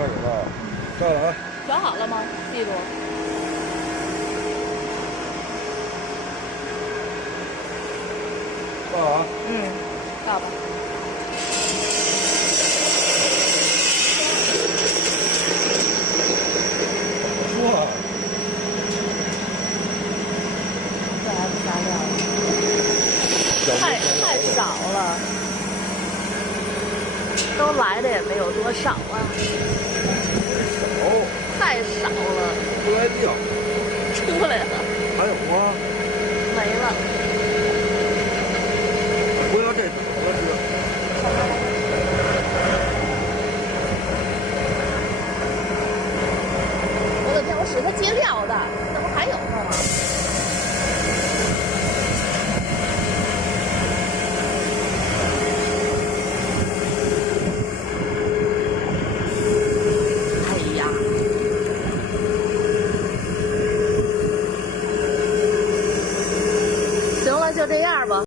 开始了，到了啊！调好了吗？力度？到了啊！到吧。说啊，这还不加料？太少了，都来的也没有多少啊，少，太少了。不来料，出来了，还有吗？没了。不要这种了，是。我的天，我使它接料的，那不还有呢吗？哎呀，行了，就这样吧。